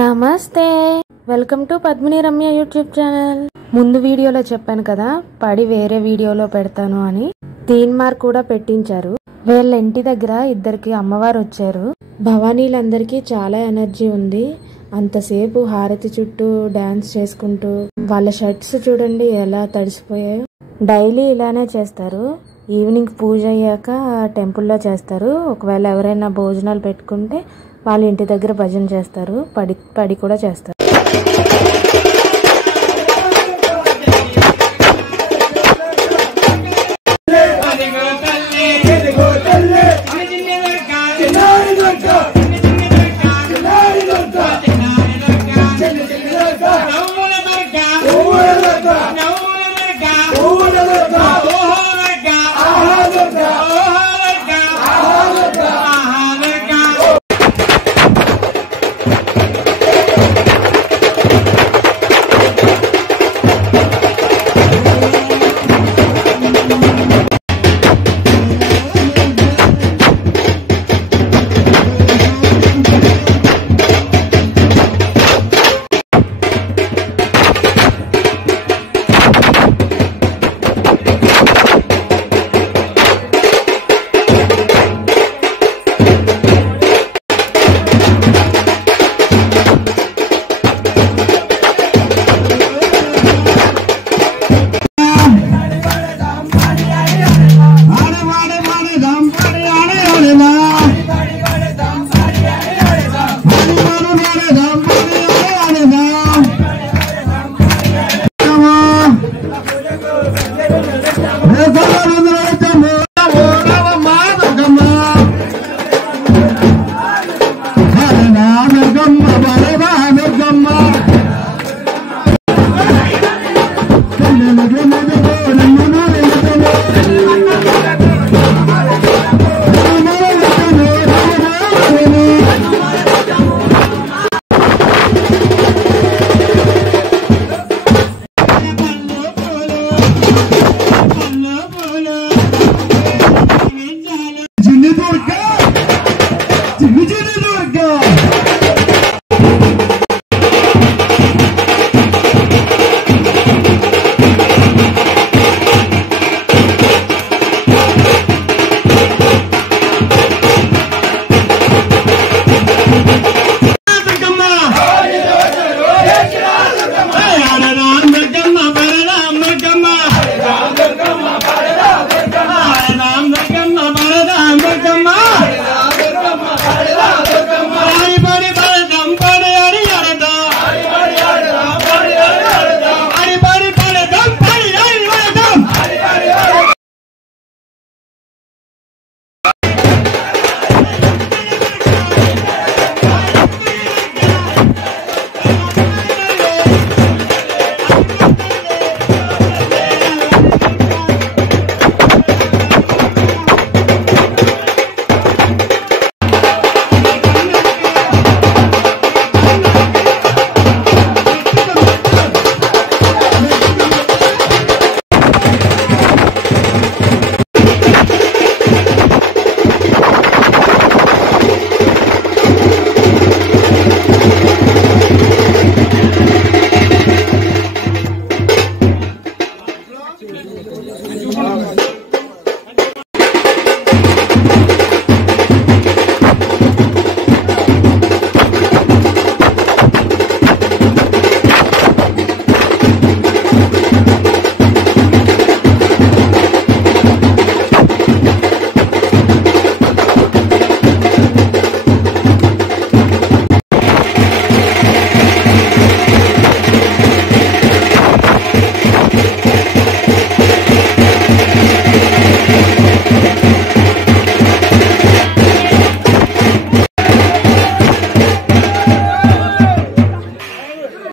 నమస్తే, welcome to Padmini Ramya YouTube channel. ముందు వీడియోలో చెప్పాను కదా పడి వేరే వీడియోలో పెడతాను అని. తీన్మార్ కూడా పెట్టించారు. వీళ్ళ ఇంటి దగ్గర ఇద్దరికి అమ్మవారు వచ్చారు. భవానీలందరికీ చాలా ఎనర్జీ ఉంది. అంతసేపు హారతి చుట్టూ డాన్స్ చేసుకుంటూ వాళ్ళ షర్ట్స్ చూడండి ఎలా తడిసిపోయాయో. డైలీ ఇలానే చేస్తారు. ఈవినింగ్ పూజ అయ్యాక టెంపుల్లో చేస్తారు. ఒకవేళ ఎవరైనా భోజనాలు పెట్టుకుంటే వాళ్ళ ఇంటి దగ్గర భజన చేస్తారు. పడి కూడా చేస్తారు.